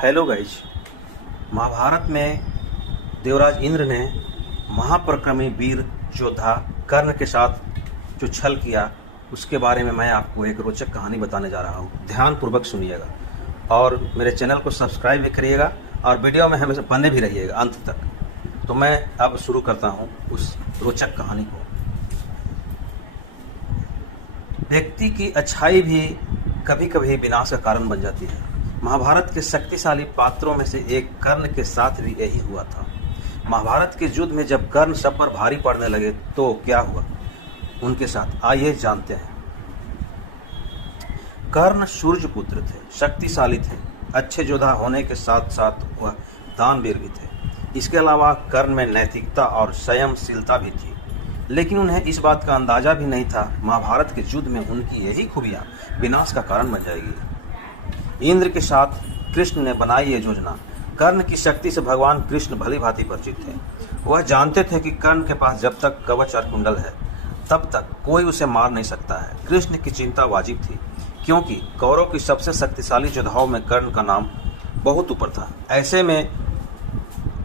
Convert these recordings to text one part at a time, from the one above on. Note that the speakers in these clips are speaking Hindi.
Hello guys. महाभारत में देवराज इंद्र ने महापराक्रमी वीर योद्धा कर्ण के साथ जो छल किया उसके बारे में मैं आपको एक रोचक कहानी बताने जा रहा हूँ। ध्यानपूर्वक सुनिएगा और मेरे चैनल को सब्सक्राइब भी करिएगा और वीडियो में हमेशा बने भी रहिएगा अंत तक। तो मैं अब शुरू करता हूँ उस रोचक कहानी को। व्यक्ति की अच्छाई भी कभी कभी विनाश का कारण बन जाती है। महाभारत के शक्तिशाली पात्रों में से एक कर्ण के साथ भी यही हुआ था। महाभारत के युद्ध में जब कर्ण सब पर भारी पड़ने लगे तो क्या हुआ उनके साथ, आइए जानते हैं। कर्ण सूर्यपुत्र थे, शक्तिशाली थे, अच्छे योद्धा होने के साथ साथ वह दानवीर भी थे। इसके अलावा कर्ण में नैतिकता और संयमशीलता भी थी, लेकिन उन्हें इस बात का अंदाजा भी नहीं था महाभारत के युद्ध में उनकी यही खूबियां विनाश का कारण बन जाएगी। इंद्र के साथ कृष्ण ने बनाई ये योजना। कर्ण की शक्ति से भगवान कृष्ण भली भांति परिचित थे। वह जानते थे कि कर्ण के पास जब तक कवच और कुंडल है तब तक कोई उसे मार नहीं सकता है। कृष्ण की चिंता वाजिब थी, क्योंकि कौरव की सबसे शक्तिशाली योद्धाओं में कर्ण का नाम बहुत ऊपर था। ऐसे में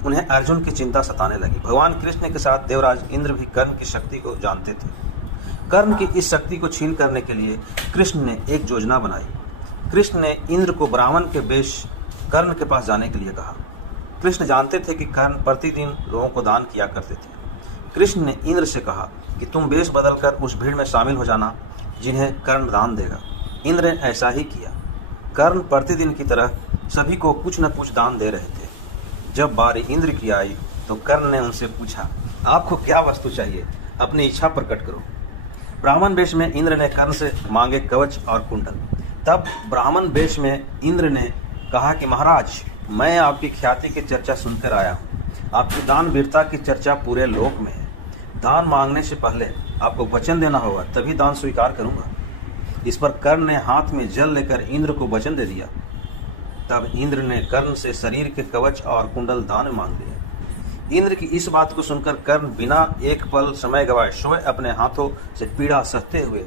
उन्हें अर्जुन की चिंता सताने लगी। भगवान कृष्ण के साथ देवराज इंद्र भी कर्ण की शक्ति को जानते थे। कर्ण की इस शक्ति को छीन करने के लिए कृष्ण ने एक योजना बनाई। कृष्ण ने इंद्र को ब्राह्मण के वेश कर्ण के पास जाने के लिए कहा। कृष्ण जानते थे कि कर्ण प्रतिदिन लोगों को दान किया करते थे। कृष्ण ने इंद्र से कहा कि तुम वेश बदलकर उस भीड़ में शामिल हो जाना जिन्हें कर्ण दान देगा। इंद्र ने ऐसा ही किया। कर्ण प्रतिदिन की तरह सभी को कुछ न कुछ दान दे रहे थे। जब बारी इंद्र की आई तो कर्ण ने उनसे पूछा, आपको क्या वस्तु चाहिए, अपनी इच्छा प्रकट करो। ब्राह्मण वेश में इंद्र ने कर्ण से मांगे कवच और कुंडल। तब ब्राह्मण वेश में इंद्र ने कहा कि महाराज, मैं आपकी ख्याति की चर्चा सुनकर आया हूँ। आपकी दान वीरता की चर्चा पूरे लोक में है। दान मांगने से पहले आपको वचन देना होगा, तभी दान स्वीकार करूंगा। इस पर कर्ण ने हाथ में जल लेकर इंद्र को वचन दे दिया। तब इंद्र ने कर्ण से शरीर के कवच और कुंडल दान मांग लिए। इंद्र की इस बात को सुनकर कर्ण बिना एक पल समय गवाए स्वयं अपने हाथों से पीड़ा सहते हुए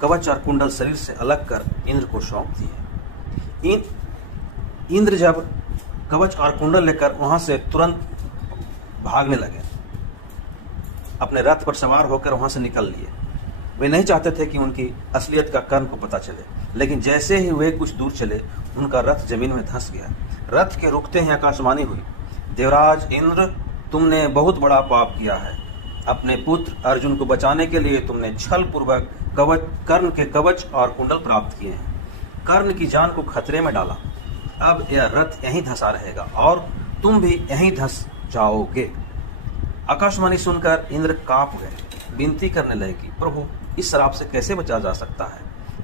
कवच और कुंडल शरीर से अलग कर इंद्र को सौंप दिए। इंद्र जब कवच और कुंडल लेकर वहां से तुरंत भागने लगे, अपने रथ पर सवार होकर वहां से निकल लिए। वे नहीं चाहते थे कि उनकी असलियत का कर्ण को पता चले, लेकिन जैसे ही वे कुछ दूर चले उनका रथ जमीन में धंस गया। रथ के रुकते ही आकाशवाणी हुई, देवराज इंद्र, तुमने बहुत बड़ा पाप किया है। अपने पुत्र अर्जुन को बचाने के लिए तुमने छल पूर्वक कर्ण के कवच और कुंडल प्राप्त किए हैं। कर्ण की जान को खतरे में डाला। अब यह रथ यहीं धंसा रहेगा और तुम भी यहीं धंस जाओगे। आकाशवाणी सुनकर इंद्र कांप गए, विनती करने लगे कि प्रभु, इस श्राप से कैसे बचा जा सकता है।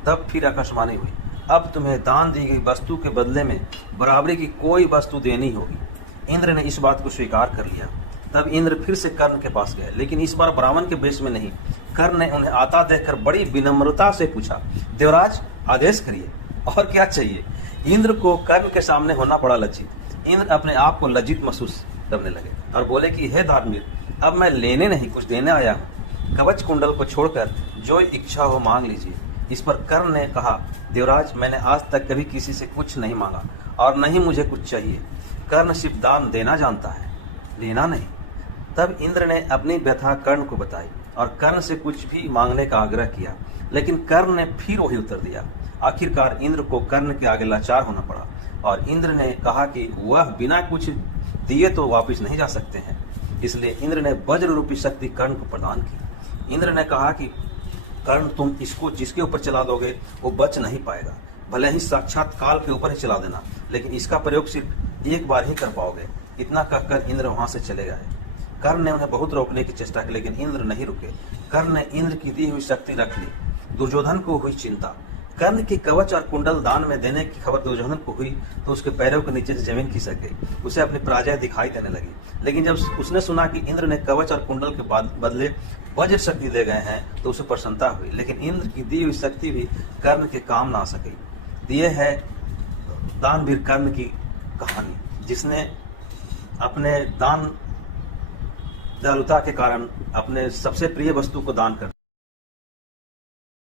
तब फिर आकाशवाणी हुई, अब तुम्हें दान दी गई वस्तु के बदले में बराबरी की कोई वस्तु देनी होगी। इंद्र ने इस बात को स्वीकार कर लिया। तब इंद्र फिर से कर्ण के पास गए, लेकिन इस बार ब्राह्मण के वेश में नहीं। कर्ण ने उन्हें आता देखकर बड़ी विनम्रता से पूछा, देवराज, आदेश करिए, और क्या चाहिए। इंद्र को कर्ण के सामने होना पड़ा लज्जित। इंद्र अपने आप को लज्जित महसूस करने लगे और बोले कि हे दानवीर, अब मैं लेने नहीं कुछ देने आया हूँ। कवच कुंडल को छोड़कर जो इच्छा हो मांग लीजिए। इस पर कर्ण ने कहा, देवराज, मैंने आज तक कभी किसी से कुछ नहीं मांगा और न ही मुझे कुछ चाहिए। कर्ण सिर्फ दान देना जानता है, लेना नहीं। तब इंद्र ने अपनी व्यथा कर्ण को बताई और कर्ण से कुछ भी मांगने का आग्रह किया, लेकिन कर्ण ने फिर वही उत्तर दिया। आखिरकार इंद्र को कर्ण के आगे लाचार होना पड़ा और इंद्र ने कहा कि वह बिना कुछ दिए तो वापस नहीं जा सकते हैं। इसलिए इंद्र ने वज्र रूपी शक्ति कर्ण को प्रदान की। इंद्र ने कहा कि कर्ण, तुम इसको जिसके ऊपर चला दोगे वो बच नहीं पाएगा। भले ही साक्षात काल के ऊपर ही चला देना, लेकिन इसका प्रयोग सिर्फ एक बार ही कर पाओगे। इतना कहकर इंद्र वहां से चले गए। कर्ण ने उन्हें बहुत रोकने की चेष्टा की, लेकिन इंद्र नहीं रुके। कर्ण ने इंद्र की दी हुई शक्ति रख ली। दुर्योधन को हुई चिंता। कर्ण की कवच और कुंडल दान में देने की खबर दुर्योधन को हुई तो उसके पैरों के नीचे से जमीन खिसक गई। उसे अपनी पराजय दिखाई देने लगी। लेकिन जब उसने सुना कि इंद्र ने कवच और कुंडल के बदले वज्र शक्ति दे गए हैं तो उसे प्रसन्नता हुई। लेकिन इंद्र की दी हुई शक्ति भी कर्ण के काम ना सकी। ये है दानवीर कर्ण की कहानी, जिसने अपने दान दयालुता के कारण अपने सबसे प्रिय वस्तु को दान कर